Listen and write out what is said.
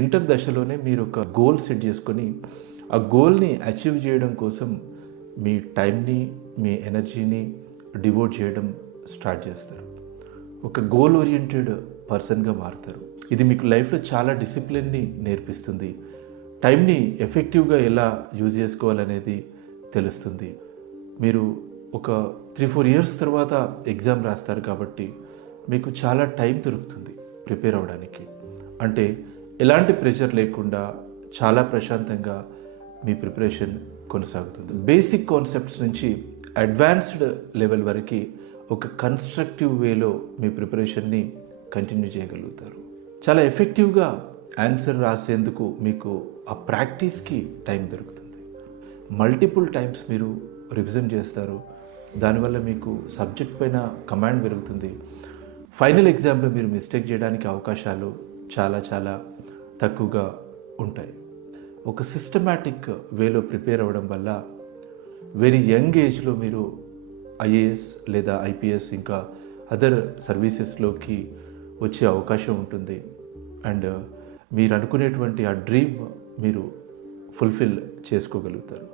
Inter దశలోనే మీరు ఒక గోల్ సెట్ చేసుకొని ఆ గోల్ని అచీవ్ చేయడం కోసం మీ టైంని మీ ఎనర్జీని డివోట్ చేయడం స్టార్ట్ చేస్తారు. ఒక గోల్ ఓరియంటెడ్ పర్సన్గా మారుతారు. ఇది మీకు లైఫ్లో చాలా డిసిప్లిన్ని నేర్పిస్తుంది. టైంని ఎఫెక్టివ్గా ఎలా యూజ్ చేసుకోవాలనేది తెలుస్తుంది. మీరు ఒక 3-4 ఇయర్స్ తర్వాత ఎగ్జామ్ రాస్తారు కాబట్టి మీకు చాలా టైం దొరుకుతుంది ప్రిపేర్ అవ్వడానికి. అంటే ఎలాంటి ప్రెషర్ లేకుండా చాలా ప్రశాంతంగా మీ ప్రిపరేషన్ కొనసాగుతుంది. బేసిక్ కాన్సెప్ట్స్ నుంచి అడ్వాన్స్డ్ లెవెల్ వరకు ఒక కన్స్ట్రక్టివ్ వేలో మీ ప్రిపరేషన్ని కంటిన్యూ చేయగలుగుతారు. చాలా ఎఫెక్టివ్గా ఆన్సర్ రాసేందుకు మీకు ఆ ప్రాక్టీస్కి టైం దొరుకుతుంది. మల్టిపుల్ టైమ్స్ మీరు రివిజన్ చేస్తారు. దానివల్ల మీకు సబ్జెక్ట్ పైన కమాండ్ పెరుగుతుంది. ఫైనల్ ఎగ్జామ్లో మీరు మిస్టేక్ చేయడానికి అవకాశాలు చాలా చాలా తక్కువగా ఉంటాయి. ఒక సిస్టమాటిక్ వేలో ప్రిపేర్ అవ్వడం వల్ల వెరీ యంగ్ ఏజ్లో మీరు ఐఏఎస్ లేదా ఐపీఎస్ ఇంకా అదర్ సర్వీసెస్లోకి వచ్చే అవకాశం ఉంటుంది. అండ్ మీరు అనుకునేటువంటి ఆ డ్రీమ్ మీరు ఫుల్ఫిల్ చేసుకోగలుగుతారు.